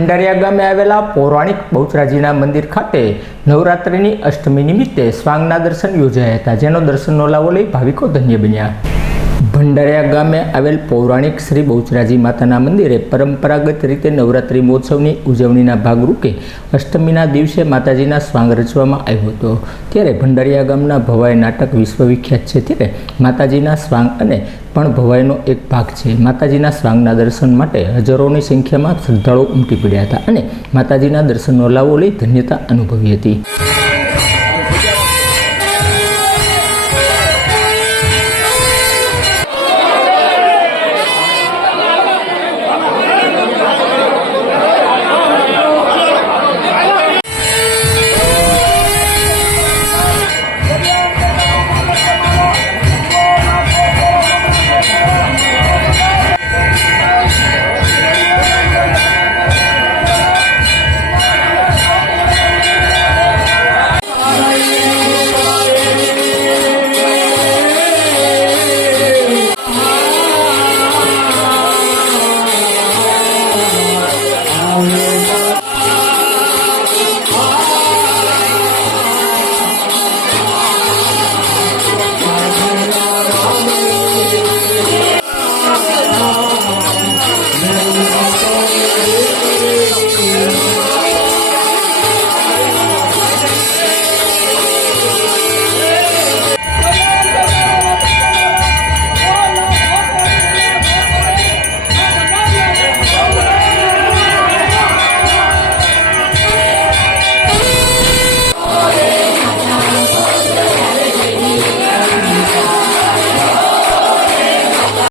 ભંડારિયા ગામે આવેલા પૌરાણિક બહુચરાજીના મંદિર ખાતે નવરાત્રિની અષ્ટમી નિમિત્તે સ્વાંગના દર્શન યોજાયા હતા, જેનો દર્શનનો લાવો લઈ ભાવિકો ધન્ય બન્યા. ભંડારિયા ગામે આવેલ પૌરાણિક શ્રી બહુચરાજી માતાના મંદિરે પરંપરાગત રીતે નવરાત્રિ મહોત્સવની ઉજવણીના ભાગરૂપે અષ્ટમીના દિવસે માતાજીના સ્વાંગ રચવામાં આવ્યો હતો. ત્યારે ભંડારિયા ગામના ભવાઈ નાટક વિશ્વવિખ્યાત છે. ત્યારે માતાજીના સ્વાંગ અને પણ ભવાઈનો એક ભાગ છે. માતાજીના સ્વાંગના દર્શન માટે હજારોની સંખ્યામાં શ્રદ્ધાળુઓ ઉમટી પડ્યા હતા અને માતાજીના દર્શનનો લાવો લઈ ધન્યતા અનુભવી હતી.